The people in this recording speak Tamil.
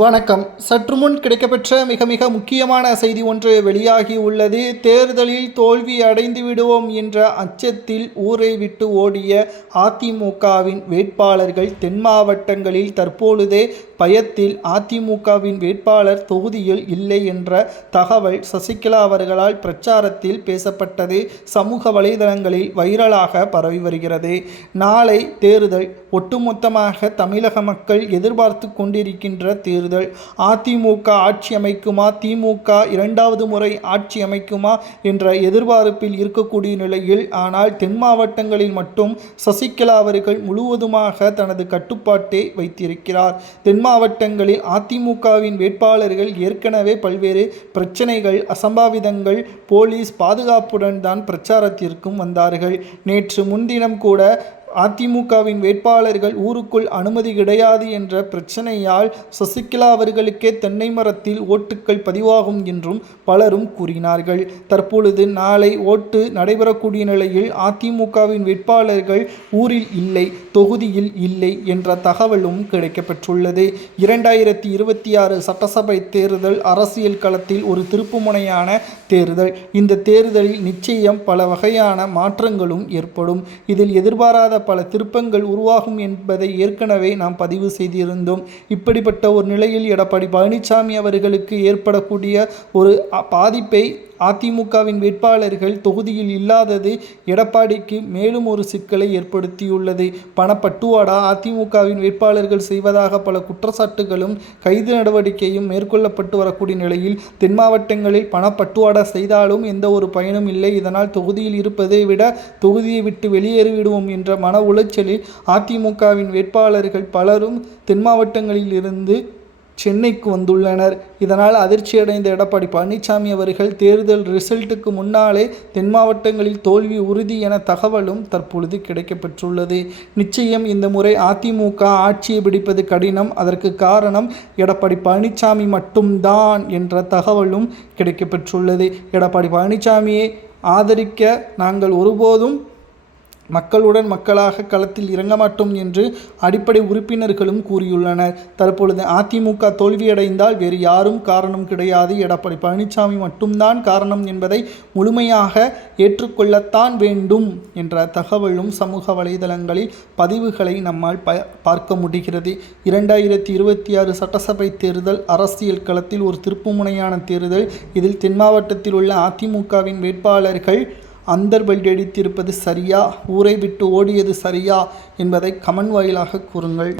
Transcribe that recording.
வணக்கம். சற்று முன் கிடைக்கப்பெற்ற மிக முக்கியமான செய்தி ஒன்று வெளியாகி உள்ளது. தேர்தலில் தோல்வி அடைந்து விடுவோம் என்ற அச்சத்தில் ஊரை விட்டு ஓடிய அதிமுகவின் வேட்பாளர்கள் தென் மாவட்டங்களில் தற்பொழுதே பயத்தில் அதிமுகவின் வேட்பாளர் தொகுதியில் இல்லை என்ற தகவல் சசிகலா அவர்களால் பிரச்சாரத்தில் பேசப்பட்டது சமூக வலைதளங்களில் வைரலாக பரவி வருகிறது. நாளை தேர்தல் ஒட்டுமொத்தமாக தமிழக மக்கள் எதிர்பார்த்து கொண்டிருக்கின்ற தேர்தல். அதிமுக ஆட்சி அமைக்குமா, திமுக இரண்டாவது முறை ஆட்சி அமைக்குமா என்ற எதிர்பார்ப்பில் இருக்கக்கூடிய நிலையில், ஆனால் தென் மாவட்டங்களில் மட்டும் சசிகலா அவர்கள் முழுவதுமாக தனது கட்டுப்பாட்டை வைத்திருக்கிறார். தென் மாவட்டங்களில் அதிமுகவின் வேட்பாளர்கள் ஏற்கனவே பல்வேறு பிரச்சனைகள், அசம்பாவிதங்கள், போலீஸ் பாதுகாப்புடன் தான் பிரச்சாரத்திற்கும் வந்தார்கள். நேற்று முன்தினம் கூட அதிமுகவின் வேட்பாளர்கள் ஊருக்குள் அனுமதி கிடையாது என்ற பிரச்சனையால் சசிகலா அவர்களுக்கே தென்னை மரத்தில் ஓட்டுக்கள் பதிவாகும் என்றும் பலரும் கூறினார்கள். தற்பொழுது நாளை ஓட்டு நடைபெறக்கூடிய நிலையில் அதிமுகவின் வேட்பாளர்கள் ஊரில் இல்லை, தொகுதியில் இல்லை என்ற தகவலும் கிடைக்கப்பெற்றுள்ளது. 2026 சட்டசபை தேர்தல் அரசியல் களத்தில் ஒரு திருப்புமுனையான தேர்தல். இந்த தேர்தலில் நிச்சயம் பல வகையான மாற்றங்களும் ஏற்படும். இதில் எதிர்பாராத பல திருப்பங்கள் உருவாகும் என்பதை ஏற்கனவே நாம் பதிவு செய்திருந்தோம். இப்படிப்பட்ட ஒரு நிலையில் எடப்பாடி பழனிசாமி அவர்களுக்கு ஏற்படக்கூடிய ஒரு பாதிப்பை அதிமுகவின் வேட்பாளர்கள் தொகுதியில் இல்லாதது எடப்பாடிக்கு மேலும் ஒரு சிக்கலை ஏற்படுத்தியுள்ளது. பணப்பட்டுவாடா அதிமுகவின் வேட்பாளர்கள் செய்வதாக பல குற்றச்சாட்டுகளும் கைது நடவடிக்கையும் மேற்கொள்ளப்பட்டு வரக்கூடிய நிலையில், தென் மாவட்டங்களில் பணப்பட்டுவாடா செய்தாலும் எந்த ஒரு பயனும் இல்லை, இதனால் தொகுதியில் இருப்பதை விட தொகுதியை விட்டு வெளியேறிவிடுவோம் என்ற மன உளைச்சலில் அதிமுகவின் வேட்பாளர்கள் பலரும் தென் மாவட்டங்களில் இருந்து சென்னைக்கு வந்துள்ளனர். இதனால் அதிர்ச்சியடைந்த எடப்பாடி பழனிசாமி அவர்கள் தேர்தல் ரிசல்ட்டுக்கு முன்னாலே தென் மாவட்டங்களில் தோல்வி உறுதி என தகவலும் தற்பொழுது கிடைக்கப்பெற்றுள்ளது. நிச்சயம் இந்த முறை அதிமுக ஆட்சியை பிடிப்பது கடினம், அதற்கு காரணம் எடப்பாடி பழனிசாமி மட்டும்தான் என்ற தகவலும் கிடைக்கப்பெற்றுள்ளது. எடப்பாடி பழனிசாமியை ஆதரிக்க நாங்கள் ஒருபோதும் மக்களுடன் மக்களாக களத்தில் இறங்க மாட்டோம் என்று அடிப்படை உறுப்பினர்களும் கூறியுள்ளனர். தற்பொழுது அதிமுக தோல்வியடைந்தால் வேறு யாரும் காரணம் கிடையாது, எடப்பாடி பழனிசாமி மட்டும்தான் காரணம் என்பதை முழுமையாக ஏற்றுக்கொள்ளத்தான் வேண்டும் என்ற தகவலும் சமூக வலைதளங்களில் பதிவுகளை நம்மால் பார்க்க முடிகிறது. 2026 சட்டசபை தேர்தல் அரசியல் களத்தில் ஒரு திருப்புமுனையான தேர்தல். இதில் தென் மாவட்டத்தில் உள்ள அதிமுகவின் வேட்பாளர்கள் அந்தர்பல்டி அடித்திருப்பது சரியா, ஊரை விட்டு ஓடியது சரியா என்பதை கமெண்ட் வாயிலாக கூறுங்கள்.